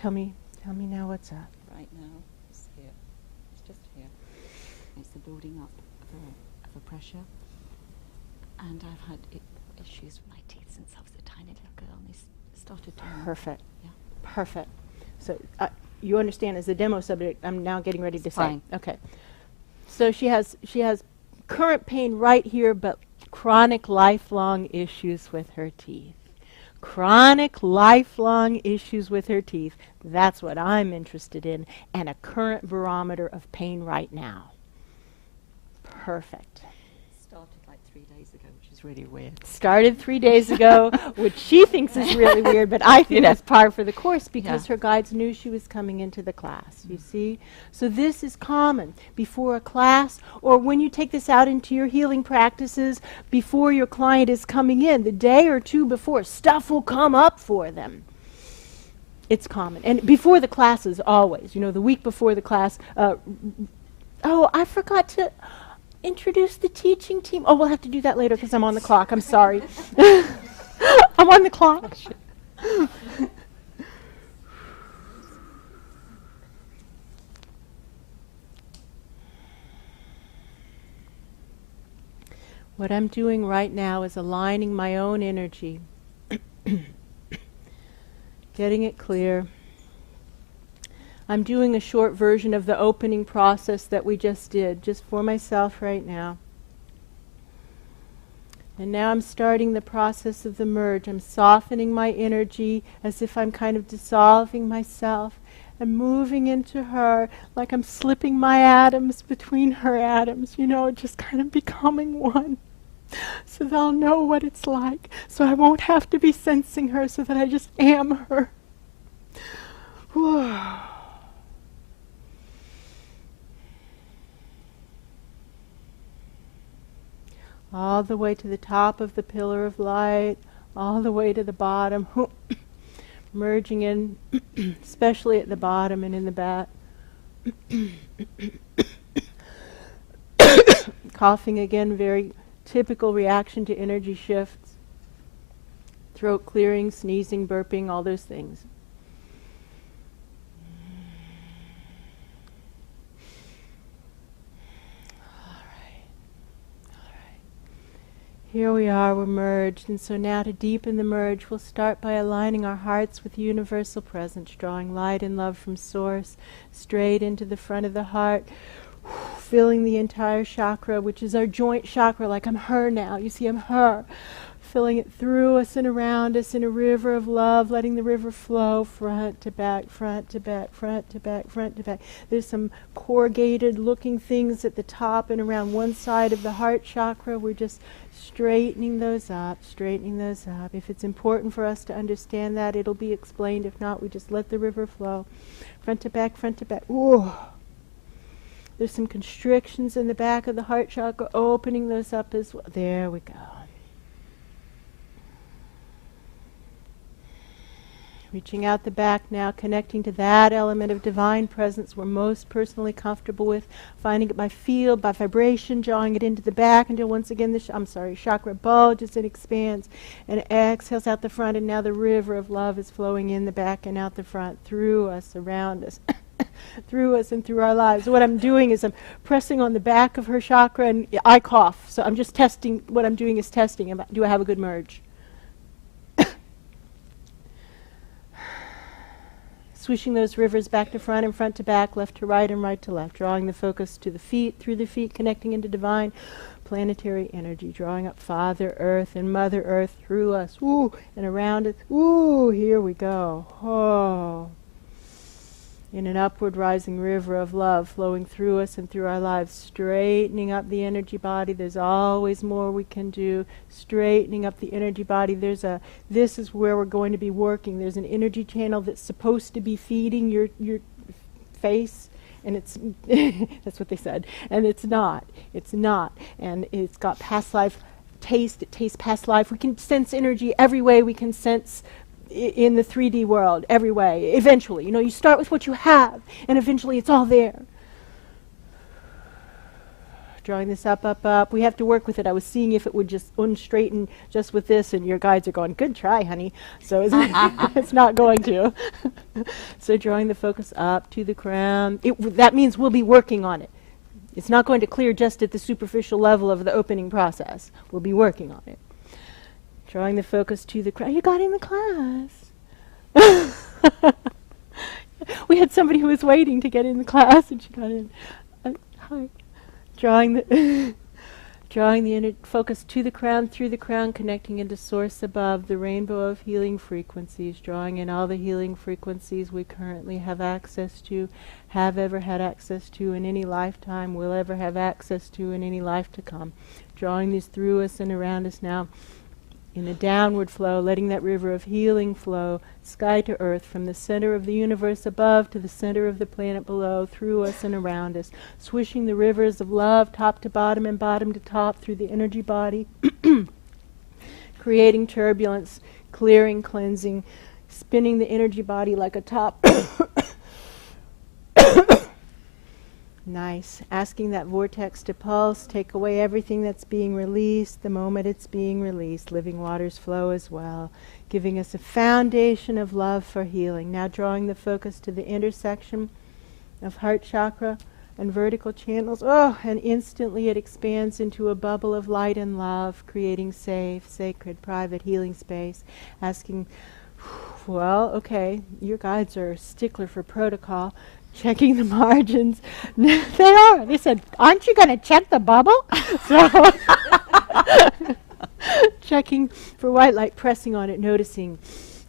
Tell me now what's that? Right now, it's here. It's just here. It's the building up of a pressure. And I've had issues with my teeth since I was a tiny little girl, and they started to move. Perfect. Yeah. Perfect. So you understand, as the demo subject, I'm now getting ready to say. Fine. Okay. So she has current pain right here, but chronic lifelong issues with her teeth. Chronic lifelong issues with her teeth. That's what I'm interested in, and a current barometer of pain right now. Perfect. Started like 3 days ago, which is really weird. Started 3 days ago, which she thinks is really weird, but I think is par for the course because her guides knew she was coming into the class, you see? So this is common. Before a class, or when you take this out into your healing practices, before your client is coming in, the day or two before, stuff will come up for them. It's common. And before the classes, always. You know, the week before the class. Oh, I forgot to introduce the teaching team. Oh, we'll have to do that later because I'm on the clock. I'm sorry. I'm on the clock. What I'm doing right now is aligning my own energy, getting it clear. I'm doing a short version of the opening process that we just did, just for myself right now. And now I'm starting the process of the merge. I'm softening my energy as if I'm kind of dissolving myself and moving into her like I'm slipping my atoms between her atoms, you know, just kind of becoming one. So that I'll know what it's like. So I won't have to be sensing her, so that I just am her. Whoa. All the way to the top of the pillar of light, all the way to the bottom, merging in, especially at the bottom and in the back. Coughing again, very typical reaction to energy shifts. Throat clearing, sneezing, burping, all those things. Here we are, we're merged, and so now to deepen the merge, we'll start by aligning our hearts with universal presence, drawing light and love from Source straight into the front of the heart, filling the entire chakra, which is our joint chakra, like I'm her now. You see, I'm her. Filling it through us and around us in a river of love, letting the river flow front to back, front to back, front to back, front to back. There's some corrugated looking things at the top and around one side of the heart chakra. We're just straightening those up, straightening those up. If it's important for us to understand that, it'll be explained. If not, we just let the river flow. Front to back, front to back. Ooh. There's some constrictions in the back of the heart chakra, opening those up as well. There we go. Reaching out the back now, connecting to that element of divine presence we're most personally comfortable with, finding it by feel, by vibration, drawing it into the back until once again the chakra bulges and expands and exhales out the front, and now the river of love is flowing in the back and out the front, through us, around us, through us and through our lives. What I'm doing is I'm pressing on the back of her chakra, and I cough, so I'm just testing. What I'm doing is testing. Do I have a good merge? Swishing those rivers back to front and front to back, left to right and right to left, drawing the focus to the feet, through the feet, connecting into divine planetary energy, drawing up Father Earth and Mother Earth through us, ooh, and around us. Ooh, here we go. Oh. In an upward rising river of love flowing through us and through our lives, straightening up the energy body. There's always more we can do. Straightening up the energy body. This is where we're going to be working. There's an energy channel that's supposed to be feeding your face, and it's that's what they said. And it's not. It's not. And it's got past life taste. It tastes past life. We can sense energy every way we can sense in the 3D world, every way. Eventually, you start with what you have, and eventually it's all there. drawing this up, up, up. We have to work with it. I was seeing if it would just unstraighten just with this, and your guides are going, good try, honey. So it's, it's not going to. So drawing the focus up to the crown. That means we'll be working on it. It's not going to clear just at the superficial level of the opening process. We'll be working on it. Drawing the focus to the crown. You got in the class. We had somebody who was waiting to get in the class, and she got in. Hi. Drawing the inner focus to the crown, through the crown, connecting into source above, the rainbow of healing frequencies, drawing in all the healing frequencies we currently have access to, have ever had access to in any lifetime, will ever have access to in any life to come. Drawing these through us and around us now in a downward flow, letting that river of healing flow, sky to earth, from the center of the universe above to the center of the planet below, through us and around us, swishing the rivers of love top to bottom and bottom to top through the energy body, creating turbulence, clearing, cleansing, spinning the energy body like a top. Nice. Asking that vortex to pulse, take away everything that's being released the moment it's being released. Living waters flow as well, giving us a foundation of love for healing. Now drawing the focus to the intersection of heart chakra and vertical channels. Oh, and instantly it expands into a bubble of light and love, creating safe, sacred, private healing space. Asking, well, okay, your guides are a stickler for protocol. Checking the margins. They are. They said, aren't you going to check the bubble? So checking for white light, pressing on it, noticing,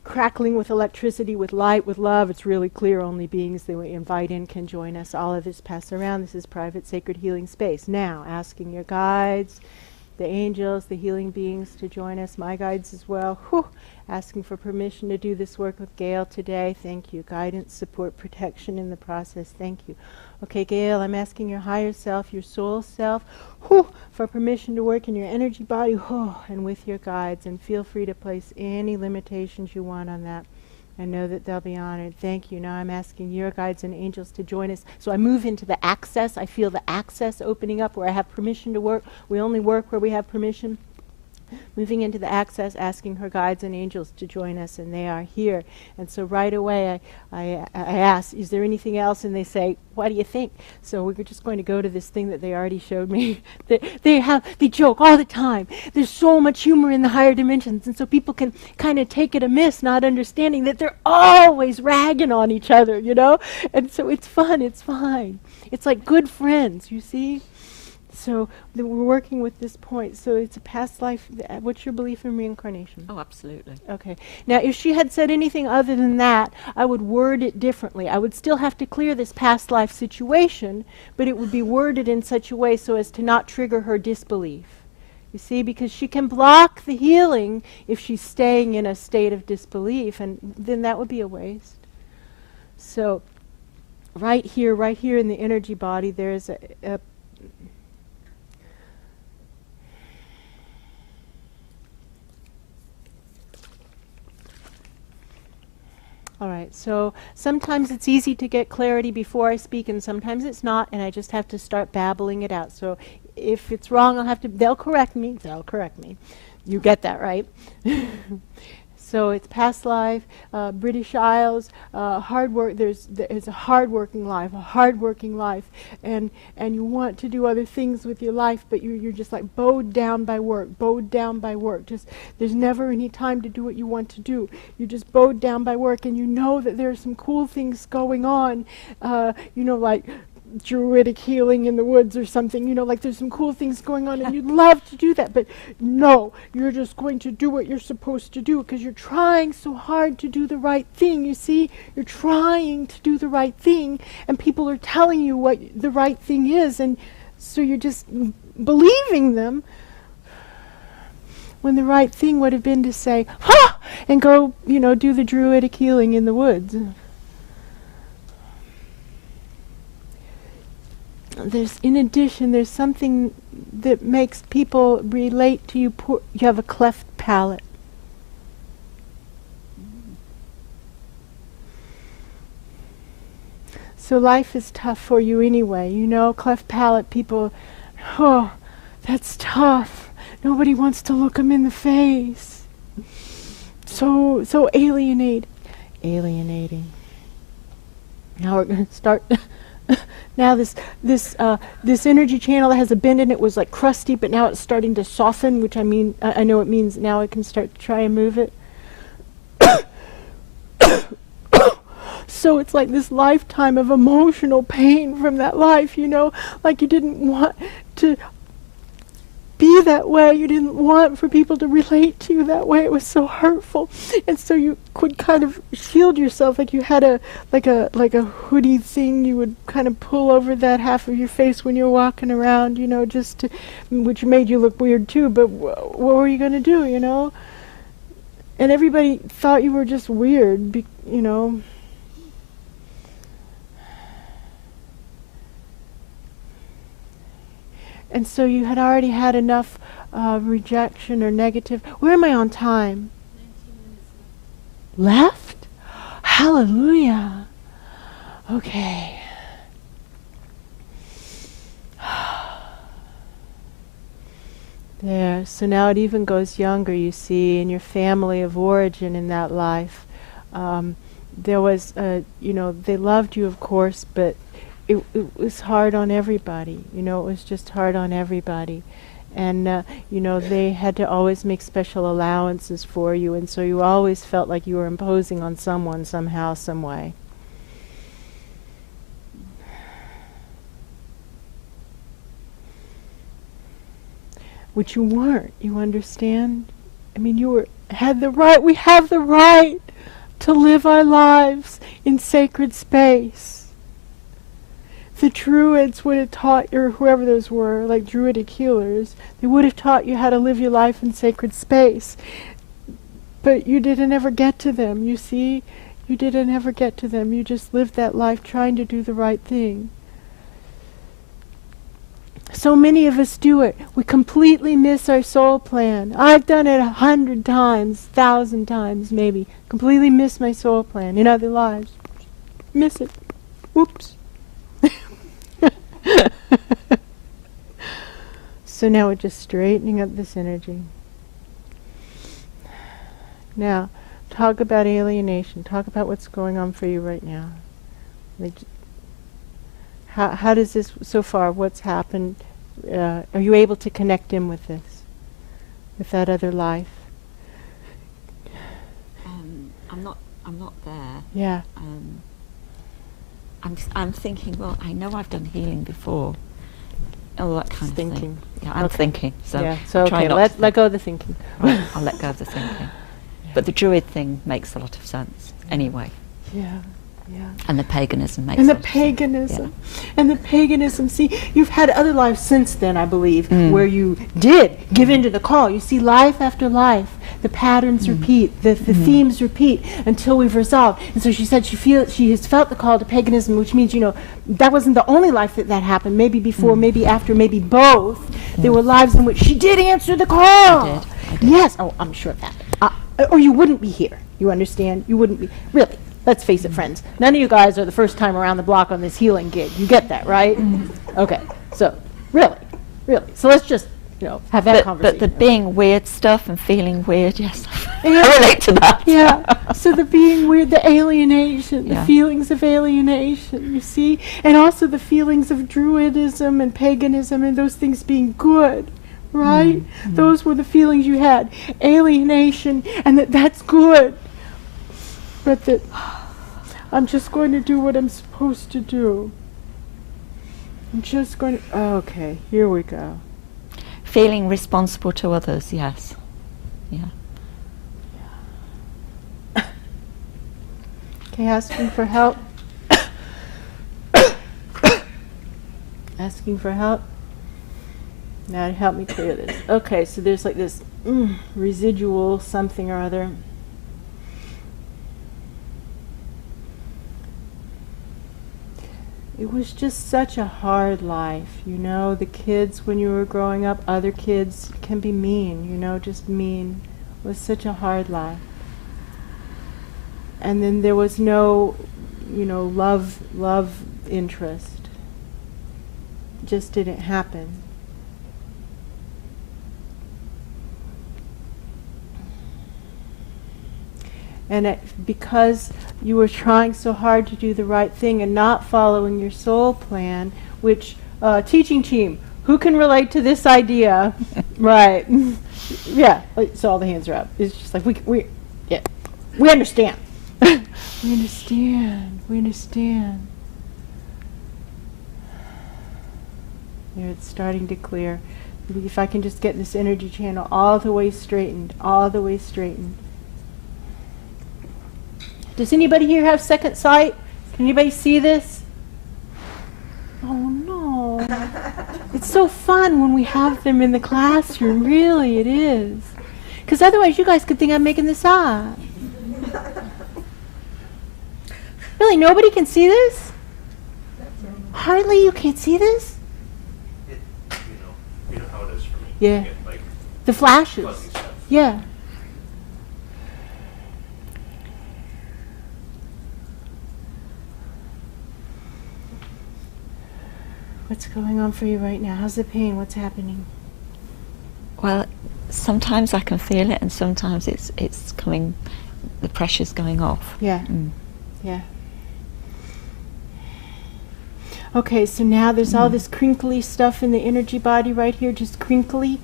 crackling with electricity, with light, with love. It's really clear only beings that we invite in can join us. All of this pass around. This is private, sacred healing space. Now, asking your guides, the angels, the healing beings to join us, my guides as well. Whew. Asking for permission to do this work with Gail today. Thank you. Guidance, support, protection in the process. Thank you. Okay, Gail, I'm asking your higher self, your soul self, for permission to work in your energy body and with your guides. And feel free to place any limitations you want on that. I know that they'll be honored. Thank you. Now I'm asking your guides and angels to join us. So I move into the access. I feel the access opening up where I have permission to work. We only work where we have permission. Moving into the access, asking her guides and angels to join us, and they are here. And so right away I ask, is there anything else? And they say, what do you think? So we're just going to go to this thing that they already showed me. They joke all the time. There's so much humor in the higher dimensions, and so people can kind of take it amiss, not understanding that they're always ragging on each other, you know? And so it's fun, it's fine. It's like good friends, you see? So we're working with this point. So it's a past life. What's your belief in reincarnation? Oh, absolutely. Okay. Now, if she had said anything other than that, I would word it differently. I would still have to clear this past life situation, but it would be worded in such a way so as to not trigger her disbelief. You see, because she can block the healing if she's staying in a state of disbelief, and then that would be a waste. So right here in the energy body, there's a all right, so sometimes it's easy to get clarity before I speak, and sometimes it's not, and I just have to start babbling it out. So if it's wrong, they'll correct me. You get that, right? So it's past life, British Isles, hard work. There's a hard-working life, and you want to do other things with your life, but you're just like bowed down by work. Just there's never any time to do what you want to do. You're just bowed down by work, and you know that there's some cool things going on, like druidic healing in the woods or something, like there's some cool things going on and you'd love to do that, but no, you're just going to do what you're supposed to do because you're trying so hard to do the right thing. You see, you're trying to do the right thing and people are telling you what the right thing is, and so you're just believing them when the right thing would have been to say, ha! And go, do the druidic healing in the woods. There's something that makes people relate to you. You have a cleft palate. So life is tough for you anyway. Cleft palate people Oh, that's tough. Nobody wants to look them in the face. So alienating. Now we're going to start. Now this energy channel that has a bend in it was like crusty, but now it's starting to soften, which I know it means now I can start to try and move it. So it's like this lifetime of emotional pain from that life, like you didn't want to be that way. You didn't want for people to relate to you that way. It was so hurtful. And so you could kind of shield yourself, like you had a hoodie thing you would kind of pull over that half of your face when you're walking around, just to, which made you look weird too, but what were you going to do, And everybody thought you were just weird, And so you had already had enough rejection or negative. Where am I on time? 19 minutes left. Hallelujah. Okay. There. So now it even goes younger, you see, in your family of origin in that life. There was, they loved you, of course, but it was hard on everybody, it was just hard on everybody. And, they had to always make special allowances for you, and so you always felt like you were imposing on someone somehow, some way. Which you weren't, you understand? We have the right to live our lives in sacred space. The Druids would have taught you, or whoever those were, like Druidic healers, they would have taught you how to live your life in sacred space. But you didn't ever get to them, you see? You didn't ever get to them. You just lived that life trying to do the right thing. So many of us do it. We completely miss our soul plan. I've done it 100 times, 1,000 times maybe. Completely miss my soul plan in other lives. Miss it. Whoops. So now we're just straightening up this energy. Now, talk about alienation. Talk about what's going on for you right now. How does this, so far, what's happened? Are you able to connect in with this? With that other life? I'm not there. Yeah. I'm thinking, well, I know I've done healing before. All that kind of thinking. thing. Yeah, I'm thinking. So yeah. So okay, let go of the thinking. Right, I'll let go of the thinking. Yeah. But the Druid thing makes a lot of sense anyway. Yeah. Yeah. And the paganism makes sense. And the paganism. Yeah. And the paganism. See, you've had other lives since then, I believe, where you did give in to the call. You see, life after life, the patterns repeat, the themes repeat until we've resolved. And so she said she has felt the call to paganism, which means, that wasn't the only life that happened. Maybe before, maybe after, maybe both. There were lives in which she did answer the call. I did. Yes. Oh, I'm sure of that. Or you wouldn't be here. You understand? You wouldn't be. Really. Let's face it, friends. None of you guys are the first time around the block on this healing gig. You get that, right? Okay. So, really. So let's just, have that conversation. But the being weird stuff and feeling weird, yes, I relate to that. Yeah. So the being weird, the alienation, the feelings of alienation, you see? And also the feelings of Druidism and paganism and those things being good, right? Those were the feelings you had. Alienation, and that's good. But that I'm just going to do what I'm supposed to do. I'm just going to... Okay, here we go. Feeling responsible to others, yes. Yeah. Okay, asking for help. Asking for help. Now to help me clear this. Okay, so there's like this residual something or other. It was just such a hard life, the kids when you were growing up, other kids can be mean, just mean. It was such a hard life. And then there was no, love interest. It just didn't happen. And because you were trying so hard to do the right thing and not following your soul plan, which, teaching team, who can relate to this idea? Right. Yeah, so all the hands are up. It's just like, we understand. We understand. There, it's starting to clear. If I can just get this energy channel all the way straightened. Does anybody here have second sight? Can anybody see this? Oh no. It's so fun when we have them in the classroom. Really, it is. Because otherwise you guys could think I'm making this up. Really, nobody can see this? Hardly you can't see this? You know how it is for me. Yeah. I get, like, The flashes. fuzzy stuff. Yeah. What's going on for you right now? How's the pain? What's happening? Well, sometimes I can feel it, and sometimes it's coming. The pressure's going off. Yeah. Mm. Yeah. Okay, so now there's all this crinkly stuff in the energy body right here, just crinkly.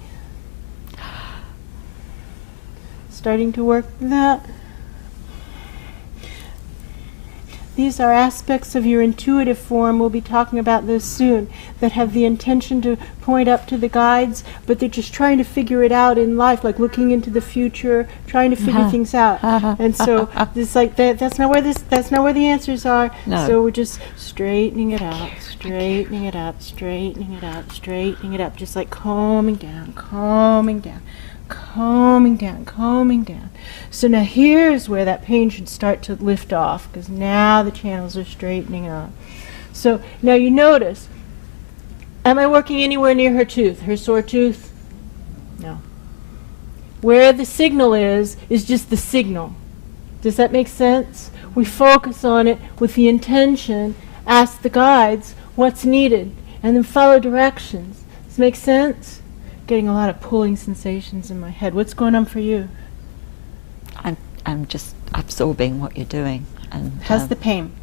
Starting to work that. These are aspects of your intuitive form, we'll be talking about those soon, that have the intention to point up to the guides, but they're just trying to figure it out in life, like looking into the future, trying to figure things out. And so it's like that's not where the answers are. No. So we're just straightening it up, just like calming down. So now here's where that pain should start to lift off, because now the channels are straightening up. So now you notice, am I working anywhere near her tooth, her sore tooth? No. Where the signal is just the signal. Does that make sense? We focus on it with the intention, ask the guides what's needed, and then follow directions. Does this make sense? Getting a lot of pulling sensations in my head. What's going on for you? I'm just absorbing what you're doing, and How's the pain?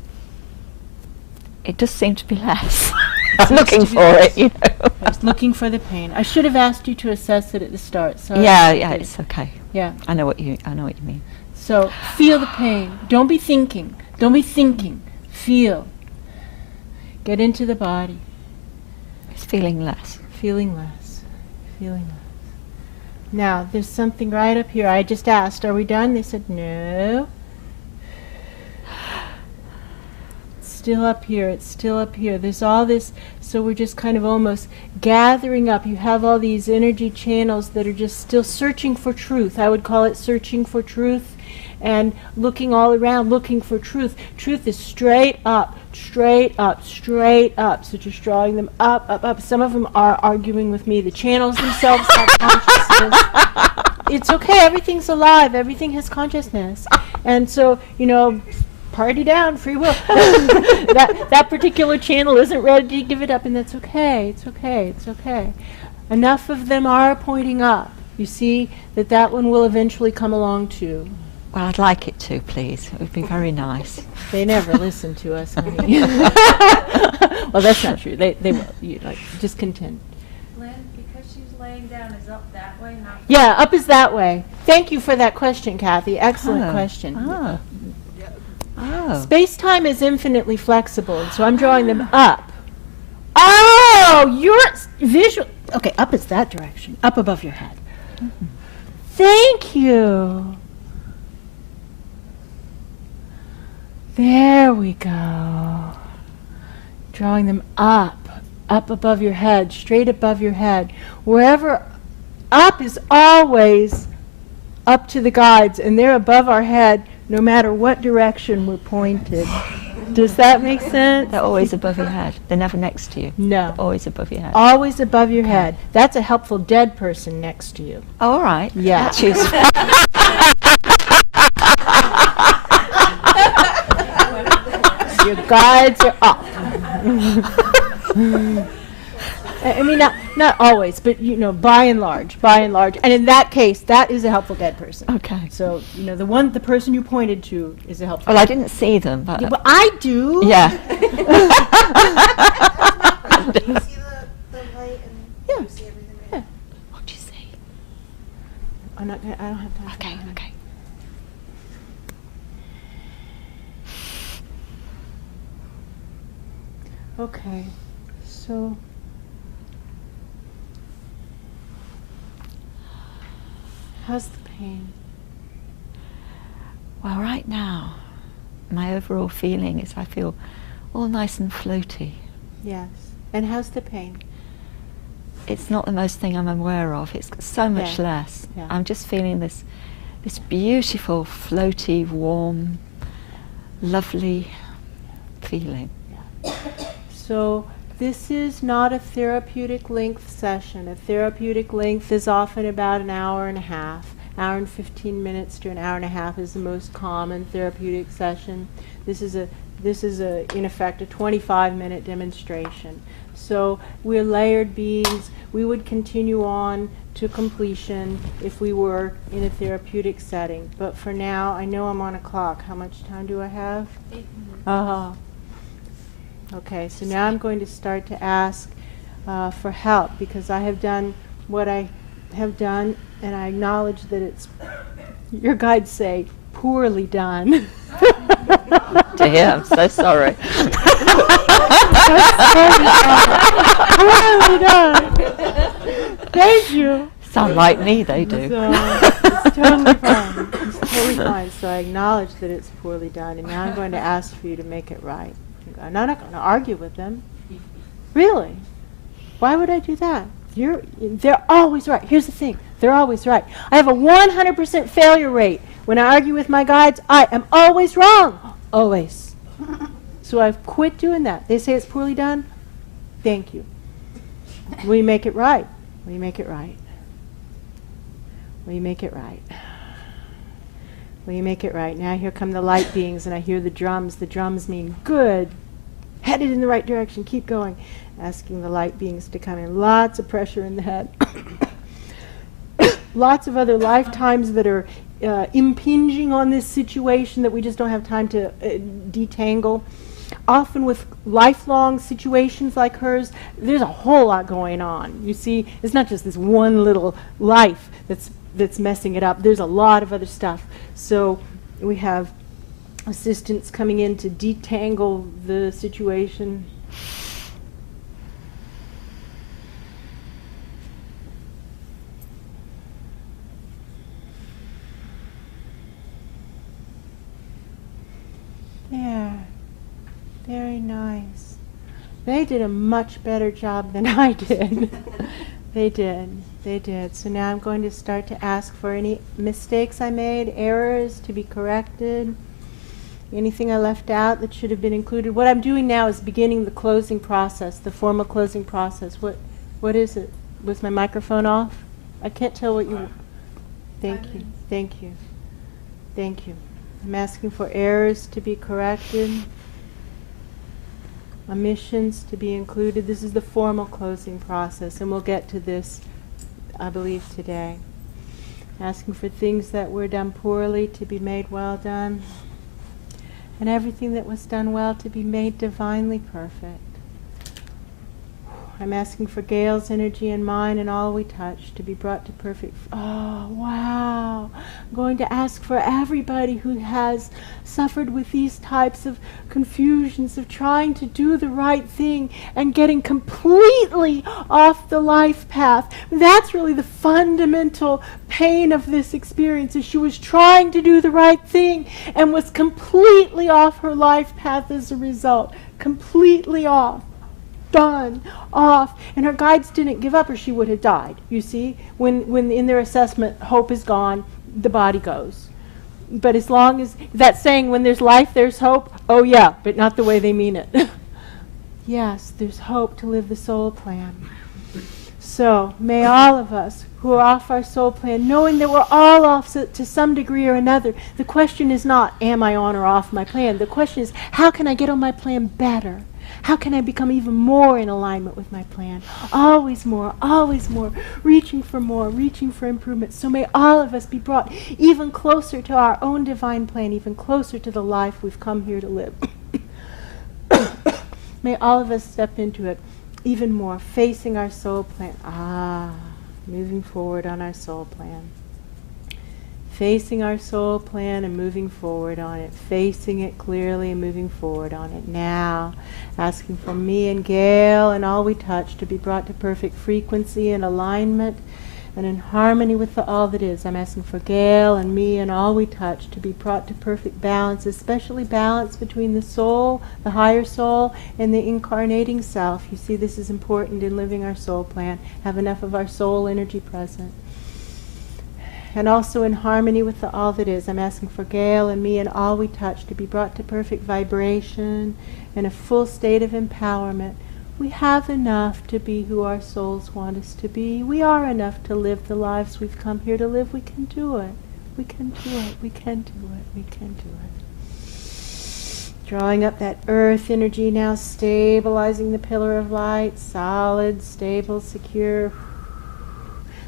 it does seem to be less. I'm looking for it, you know. I was looking for the pain. I should have asked you to assess it at the start. Sorry. Yeah, it's okay. Yeah. I know what you mean. So feel the pain. Don't be thinking. Feel. Get into the body. It's feeling less. Feeling less. Now, there's something right up here. I just asked, are we done? They said, no. It's still up here. There's all this, so we're just kind of almost gathering up. You have all these energy channels that are just still searching for truth. I would call it searching for truth, and looking all around, looking for truth. Truth is straight up. So just drawing them up. Some of them are arguing with me. The channels themselves have consciousness. It's okay. Everything's alive. Everything has consciousness. And so, party down, free will. that particular channel isn't ready to give it up, and that's okay. It's okay. Enough of them are pointing up. You see that one will eventually come along too. Well, I'd like it to, please. It would be very nice. They never listen to us, honey. Well, that's not true. They will. Just contend. Lynn, because she's laying down, is up that way, not Yeah, up is that way. Thank you for that question, Kathy. Excellent question. Oh. Space-time is infinitely flexible, and so I'm drawing them up. Oh, you're visual. Okay, up is that direction. Up above your head. Mm-hmm. Thank you. There we go. Drawing them up above your head, straight above your head. Wherever up is always up to the guides, and they're above our head no matter what direction we're pointed. Does that make sense? They're always above your head. They're never next to you. No. They're always above your head. Always above your head. That's a helpful dead person next to you. Oh, all right. Yeah. That's useful. Your guides are up. I mean, not always, but by and large, and in that case, that is a helpful dead person. Okay. So the person you pointed to is a helpful. Well, I didn't see them, but Yeah, but I do. yeah. You see the light and Yeah. you see everything right Yeah. What'd you say? I'm not gonna. I don't have time. for Okay, that. okay. Okay. So. How's the pain? Well, right now, my overall feeling is I feel all nice and floaty. Yes. And how's the pain? It's not the most thing I'm aware of. It's so much Yeah. less. Yeah. I'm just feeling this beautiful, floaty, warm, lovely feeling. So this is not a therapeutic length session. A therapeutic length is often about an hour and a half. Hour and 15 minutes to an hour and a half is the most common therapeutic session. This is in effect a 25-minute demonstration. So we're layered beings. We would continue on to completion if we were in a therapeutic setting. But for now, I know I'm on a clock. How much time do I have? 8 minutes. Okay, so now I'm going to start to ask for help, because I have done what I have done, and I acknowledge that it's, your guides say, poorly done. Dear, I'm so sorry. Poorly done. Thank you. Sound like me, they do. So, it's totally fine. It's totally fine. So I acknowledge that it's poorly done, and now I'm going to ask for you to make it right. I'm not going to argue with them. Really? Why would I do that? They're always right. Here's the thing. They're always right. I have a 100% failure rate. When I argue with my guides, I am always wrong. Always. So I've quit doing that. They say it's poorly done. Thank you. Will you make it right? Will you make it right? Will you make it right? Will you make it right? Now here come the light beings, and I hear the drums. The drums mean good. Headed in the right direction. Keep going. Asking the light beings to come in. Lots of pressure in the head. Lots of other lifetimes that are impinging on this situation that we just don't have time to detangle. Often with lifelong situations like hers, there's a whole lot going on. You see, it's not just this one little life that's messing it up. There's a lot of other stuff. So we have assistants coming in to detangle the situation. There. Very nice. They did a much better job than I did. They did. So now I'm going to start to ask for any mistakes I made, errors to be corrected, anything I left out that should have been included. What I'm doing now is beginning the closing process, the formal closing process. What is it? Was my microphone off? I can't tell what you... Thank you. Thank you. Thank you. I'm asking for errors to be corrected, omissions to be included. This is the formal closing process, and we'll get to this, I believe, today. Asking for things that were done poorly to be made well done, and everything that was done well to be made divinely perfect. I'm asking for Gail's energy and mine and all we touch to be brought to perfect. Oh, wow. I'm going to ask for everybody who has suffered with these types of confusions of trying to do the right thing and getting completely off the life path. That's really the fundamental pain of this experience, is she was trying to do the right thing and was completely off her life path as a result. Completely off. Done, off, and her guides didn't give up or she would have died. You see, when in their assessment hope is gone, the body goes. But as long as that saying, when there's life there's hope, oh yeah, but not the way they mean it. Yes, there's hope to live the soul plan. So may all of us who are off our soul plan, knowing that we're all off to some degree or another, the question is not am I on or off my plan, the question is how can I get on my plan better? How can I become even more in alignment with my plan? Always more, reaching for improvement. So may all of us be brought even closer to our own divine plan, even closer to the life we've come here to live. May all of us step into it even more, facing our soul plan. Moving forward on our soul plan. Facing our soul plan and moving forward on it. Facing it clearly and moving forward on it. Now, asking for me and Gail and all we touch to be brought to perfect frequency and alignment and in harmony with the all that is. I'm asking for Gail and me and all we touch to be brought to perfect balance, especially balance between the soul, the higher soul, and the incarnating self. You see, this is important in living our soul plan. Have enough of our soul energy present. And also in harmony with the all that is. I'm asking for Gail and me and all we touch to be brought to perfect vibration and a full state of empowerment. We have enough to be who our souls want us to be. We are enough to live the lives we've come here to live. We can do it. We can do it. We can do it. We can do it. Drawing up that earth energy now, stabilizing the pillar of light, solid, stable, secure.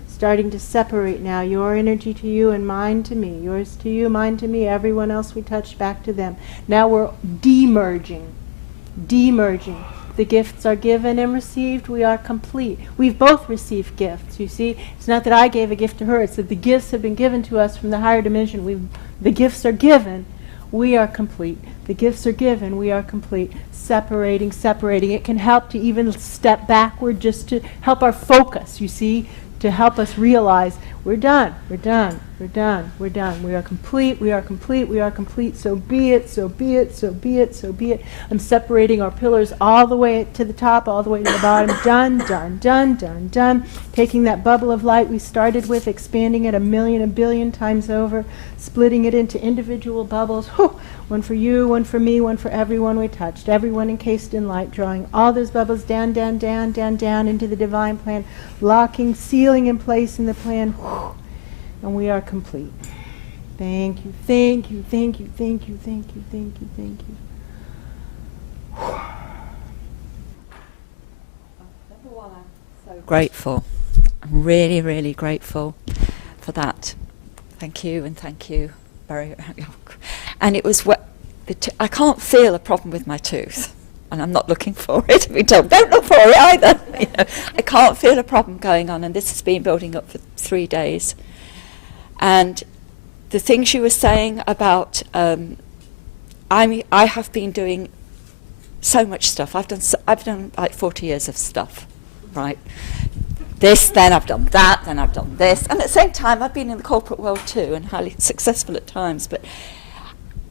Starting to separate now, your energy to you and mine to me, yours to you, mine to me, everyone else we touch back to them. Now we're demerging. The gifts are given and received, we are complete. We've both received gifts, you see. It's not that I gave a gift to her, it's that the gifts have been given to us from the higher dimension. The gifts are given, we are complete. The gifts are given, we are complete. Separating. It can help to even step backward just to help our focus, you see, to help us realize we're done. We are complete, so be it. I'm separating our pillars all the way to the top, all the way to the bottom. Done. Taking that bubble of light we started with, expanding it 1 billion times over, splitting it into individual bubbles. One for you, one for me, one for everyone we touched. Everyone encased in light, drawing all those bubbles down into the divine plan, locking, sealing in place in the plan. And we are complete. Thank you. Grateful. I'm really, really grateful for that. Thank you, and thank you very. And it was I can't feel a problem with my tooth, and I'm not looking for it. We don't look for it either. You know, I can't feel a problem going on, and this has been building up for 3 days. And the thing she was saying about I have been doing so much stuff. I've done like 40 years of stuff, right? This, then I've done that, then I've done this. And at the same time, I've been in the corporate world too, and highly successful at times.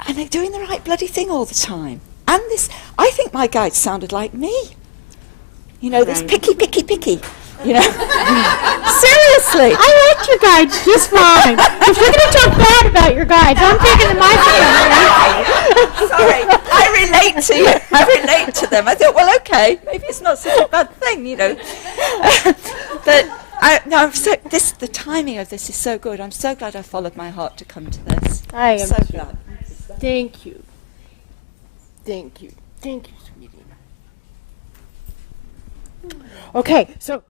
And they're doing the right bloody thing all the time. And I think my guides sounded like me. You know, this picky. You know, seriously. I liked your guides just fine. If you're going to talk bad about your guides, I'm taking the microphone. Sorry, I relate to you. I relate to them. I thought, well, okay, maybe it's not such a bad thing, you know. But the timing of this is so good. I'm so glad I followed my heart to come to this. I am so glad. Thank you, sweetie. Okay, so.